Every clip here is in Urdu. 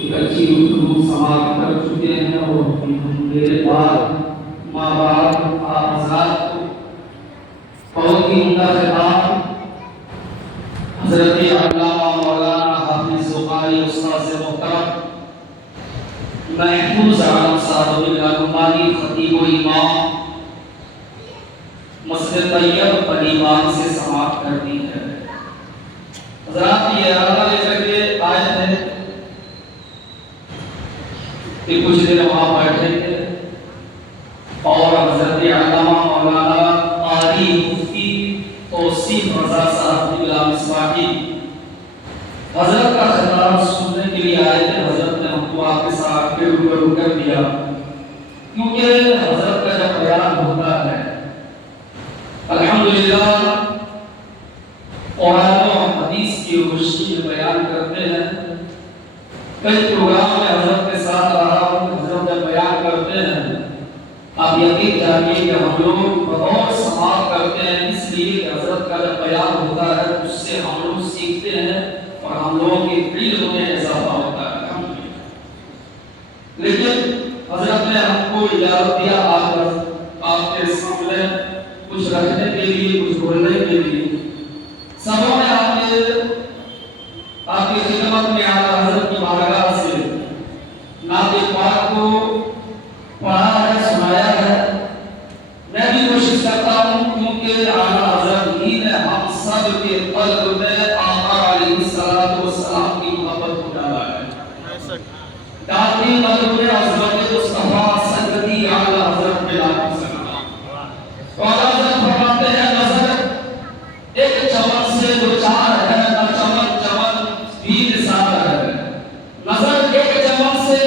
ایک اچھی گفتگو سماعت کر چکے ہیں اور میرے بعد ماں باپ آپ حضرات کو بہت ہی عمدہ خطاب حضرت علامہ مولانا حافظ قاری استاذ محترم محفوظ عالم صاحب العلمانی خطیب و امام مسجد طیب پنیوان سے سماعت کرتی ہے۔ حضرات یہ ارادہ لے کر کے آئے تھے کہ کچھ دیر وہاں بیٹھیں گے اور حضرت علامہ مولانا قاری مفتی توصیف رضا صاحب مصباحی حضرت کا خطاب سننے کے لیے آئے تھے۔ حضرت نے ہم کو آپ کے ساتھ روبرو کر دیا، کیونکہ حضرت کا جب بیان ہوتا ہے الحمدللہ قرآن و حدیث کی روشنی میں بیان کرتے ہیں۔ کئی پروگرام میں حضرت کے ساتھ رہا ہوں، حضرت جب بیان کرتے ہیں آپ یقین جانیے کہ ہم لوگ بہت سماعت کرتے ہیں، اس لیے کہ حضرت کا جب بیان ہوتا ہے اس سے ہم لوگ سیکھتے ہیں اور ہم لوگوں کے علم میں اضافہ ہوتا ہے۔ لیکن حضرت نے ہم کو اجازت دیا آپ کے سامنے کچھ رکھنے کے لیے، کچھ بولنے کے لیے۔ سبوں نے آپ کی خدمت میں اعلیٰ حضرت کی بارگاہ سے نعت پاک کو پڑھا ہے، سنایا ہے۔ میں بھی کوشش کرتا ہوں کیونکہ اعلیٰ حضرت ہی نے ہم سب کے قلب میں آقا علیہ السلام کی محبت کو ڈالا ہے۔ داخلی قلب میں عظمت مصطفیٰ سیدی اعلیٰ حضرت بلال تو اعلیٰ حضرت فرماتے ہیں نظر ایک چمن سے دو چار ہے، نہ چمن چمن بھی نثار ہے۔ نظر ایک چمن سے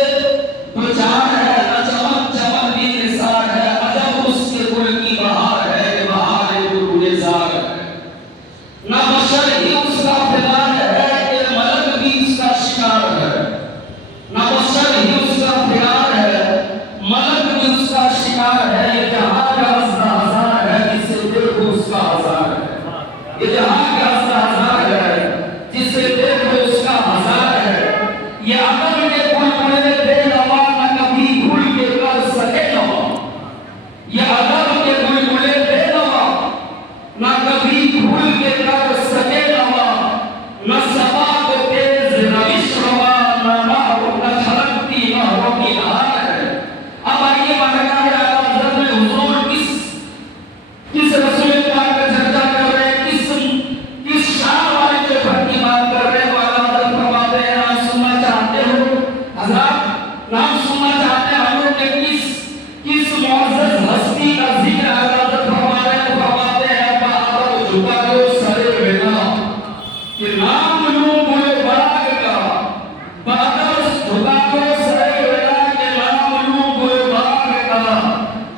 دو چار ہے، نہ چمن چمن بھی نثار ہے۔ عجب اس کے گل کی بہار ہے کہ بہار گل زار ہے۔ نہ بشر ہی اس کا فدار ہے کہ ملک بھی اس کا شکار ہے۔ نہ بشر ہی اس کا فدار ہے، ملک بھی اس کا شکار ہے۔ یہ جہاں کا ہزار ہے جسے دیکھو اس کا ہزار ہے۔ یہ جہاں کا ہزار ہے جسے دیکھو اس کا ہزار ہے۔ یہ عقل کے بلبلے بے نوا نہ کبھی بھول کے کر سکے نوا۔ یہ عقل کے بلبلے بے نوا نہ کبھی بھول کے کر سکے نوا۔ نہ سباب تیز روش روا، نہ چھلکتی نہروں کی نہار ہے۔ اب آئیے بارگاہ اعلیٰ حضرت میں حضور کس رسول پاک کا چرچا کر رہے ہیں، کس شان والے پیپر کی بات کر رہے ہیں۔ اعلیٰ حضرت فرماتے ہیں نام سننا چاہتے ہو حضرات، نام سننا چاہتے ہیں ہم لوگ کہ کس معزز ہستی کا ذکر اعلیٰ حضرت فرماتے ہیں بہادر جھکا دو سرے ودا کہ نام لوں بلے باغ کا، بہادر جھکا دو سرے ودا کہ نام لوں بلے باغ کا۔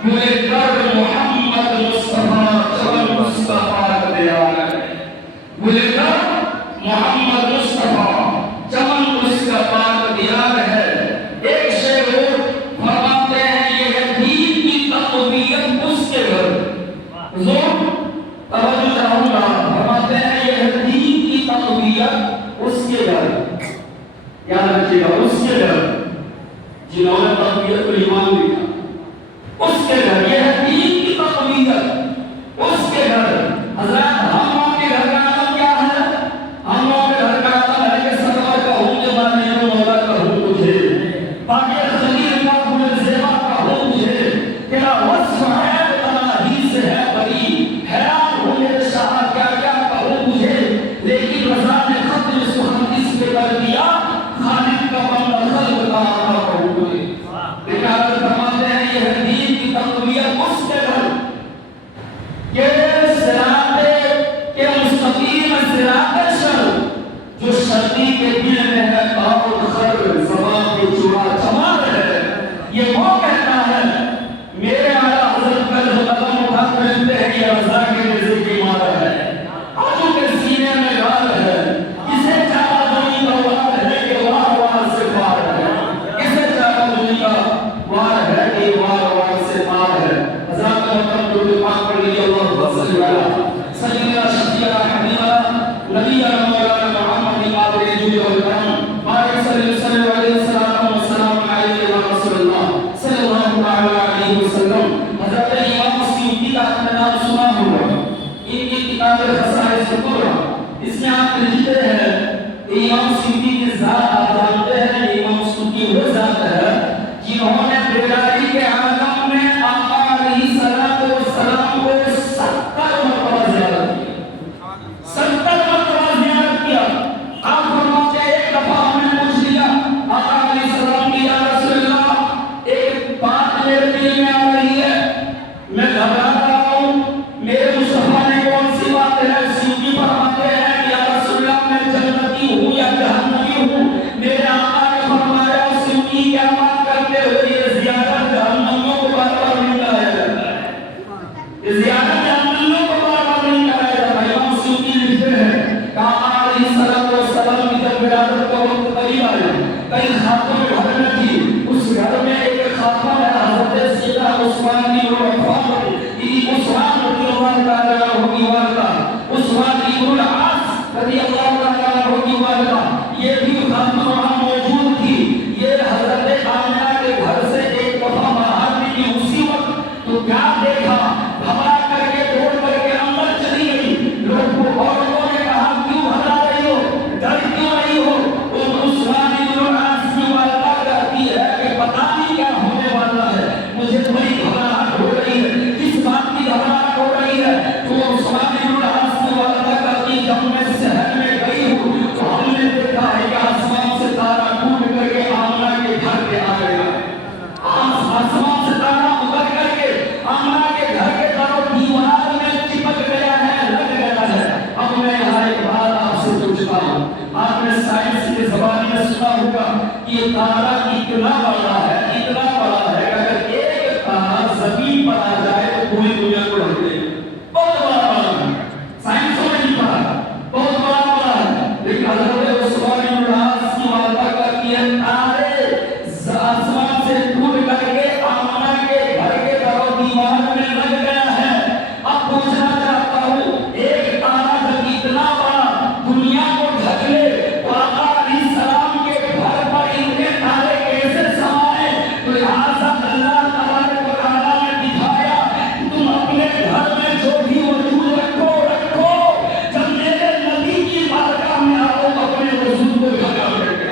بلے کر محمد مصطفیٰ چمن مصطفیٰ کا دیار ہے۔ بلے کر محمد مصطفیٰ چمن مصطفیٰ کا دیار ہے۔ ایک شعر اور فرماتے ہیں یہ ہے دین کی تقویت اس کے گھر۔ حضور توجہ چاہوں گا، فرماتے ہیں یہ ہے دین کی تقویت اس کے گھر۔ یاد رکھیے گا اس کے گھر جنہوں نے تقویت کو ایمان دیا، اس کے گھر یہ ہے دین کی تقویت اس کے گھر۔ حضرات ہم لوگوں کے گھر کا عالم کیا ہے؟ ہم لوگوں کے گھر کا عالم ہے کہ سرور کا ہوں کہ میں مولا کا ہوں مجھے، باقی خلیل کا گل زیبا کا ہوں مجھے، تیرا وصف ہے تنہی سے ہے بری، حیران ہوں میرے شاہ کیا کیا کہوں مجھے، لیکن رضا نے خط اس کو حدیث پہ کر دیا خالق کا بندہ خلق کا آقا کہوں مجھے۔ فرماتے ہیں یہ ہے دین کی تقویت کئی خاتون گھر میں تھی، اس گھر میں ایک خاتون ہے حضرت سیدہ عثمان بن عفان، عثمان رضی اللہ تعالیٰ عنہ کی والدہ، عثمان بن العاص رضی اللہ تعالیٰ عنہ کی والدہ، یہ بھی خاتون وہاں موجود تھی۔ یہ حضرت آمنہ کے گھر سے ایک دفعہ باہر نکلی اسی وقت تو کیا دیکھا، گھبرا کر کے دوڑ کر کے اندر چلی گئی۔ لوگوں اور لوگوں نے کہا کیوں گھبرا رہی ہو، ڈر کیوں رہی ہو؟ عثمان بن العاص کی والدہ کہتی ہے کہ پتہ نہیں کیا ہونے والا ہے، مجھے بڑی گھبراہٹ ہو رہی ہے۔ کس بات کی گھبراہٹ ہو رہی ہے؟ تو عثمان بن العاص کی والدہ کہتی جب میں شہر میں گئی ہوں تو ہم نے دیکھا ہے کہ آسمان سے تارا ٹوٹ کر کے آمنہ کے گھر پہ آ گیا ہے۔ آسمان سے تارا اتر کر کے آمنہ کے گھر کے در و دیوار میں چپک گیا ہے، لگ گیا ہے۔ اب میں یہاں ایک بات آپ سے پوچھتا ہوں، آپ نے سائنس کے زبان میں سنا ہوگا کہ یہ تارا اتنا بڑا ہے، اتنا بڑا ہے کہ اگر ایک تارا زمین پر آ جائے تو پوری دنیا کو ڈھک دے گا۔ بہت بڑا ہے، سائنسوں نے نہیں پڑھا، بہت بڑا ہے۔ لیکن حضرت عثمان بن العاص کی والدہ کہتی ہے تارے آسمان سے ٹوٹ کر کے آمنہ کے گھر کے در و دیوار میں لگ گیا ہے۔ اب پوچھنا چاہتا ہوں، ایک تارا جب اتنا بڑا دنیا کو ڈھک لے تو آقا علیہ السلام کے گھر پر اتنے تارے کیسے سمائے؟ تو لہٰذا اللہ تبارک و تعالیٰ نے دکھایا کہ تم اپنے گھر میں جو بھی وجود رکھو جب میرے نبی کی بارگاہ میں آؤ اپنے وجود کو ڈھکا کر کے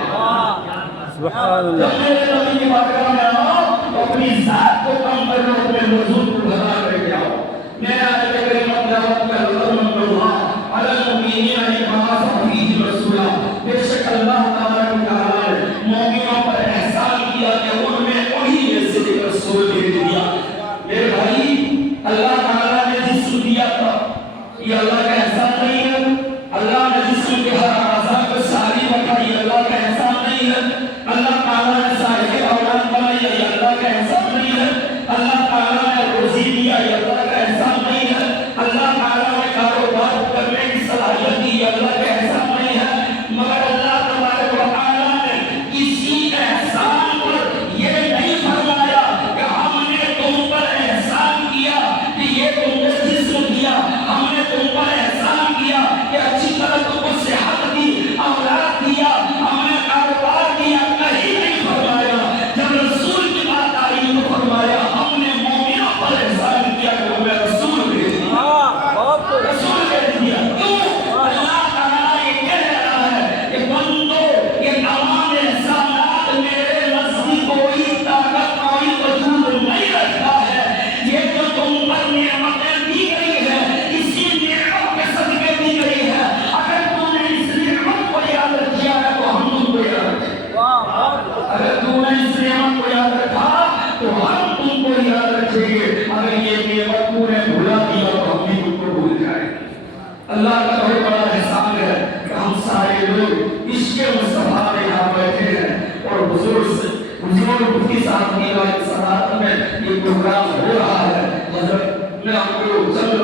سبحان اللہ۔ جب میرے نبی کی بارگاہ میں آؤ تو اپنی ذات کو کم کر لو، اپنے وجود کو ڈھکا کر کے آؤ۔ میرا آیت کریمہ تلاوت کر اللہ علی المؤمنین اذ بعث فیہم رسولا، بے شک اللہ تبارک و تعالیٰ نے مومنوں پر احسان کیا کہ ان میں انہی میں سے ایک رسول بھیج دیا۔ میرے بھائی، اللہ تعالیٰ نے جسم دیا تھا، یہ اللہ کا احسان نہیں ہے؟ اللہ نے جسم کے ہر اعضاء کو ساری بنائی، یہ اللہ کا احسان نہیں ہے؟ اللہ تعالیٰ نے صالح اولاد بنائی، یہ اللہ کا احسان نہیں ہے؟ اللہ تعالیٰ نے روزی دیا، یہ اللہ کا احسان نہیں ہے؟ اللہ تعالیٰ نے کاروبار کرنے کی صلاحیت دی، یہ اللہ کا احسان نہیں ہے؟ مگر اللہ تبارک و تعالیٰ نے کسی احسان پر یہ نہیں فرمایا کہ ہم نے تم پر احسان کیا کہ یہ تم کو جسم دیا، ہم نے تم پر احسان کیا کہ اچھی طرح تم کو صحت دی، اولاد دیا، ہم نے کاروبار دیا، کہیں نہیں فرمایا۔ جب رسول کی بات آئی تو فرمایا ہم نے مومنوں پر احسان کیا کہ ہمیں رسول بھیج دیا، رسول بھیج دیا۔ کیوں؟ اللہ تعالیٰ یہ کہہ رہا ہے کہ بندو یہ تمام احسانات میرے نزدیک کوئی طاقت کوئی وجود نہیں رکھتا ہے۔ یہ جو تم پر نعمتیں دی گئی ہیں اسی نعمت کے صدقے دی گئی ہے۔ اگر تم نے اس نعمت کو یاد رکھا ہے تو ہم تم کو یاد رکھیں۔ اگر تم نے اس نعمت کو یاد رکھا تو ہم تم کو یاد رکھیں گے۔ اگر یہ نعمت تم نے بھلا دیا تو ہم بھی تم کو بھول جائیں گے۔ اللہ کا بہت بڑا احسان ہے کہ ہم سارے لوگ عشق مصطفیٰ میں یہاں بیٹھے ہیں اور حضور مفتی صاحب کی صدارت میں یہ پروگرام ہو رہا ہے۔ حضرت میں آپ کو چند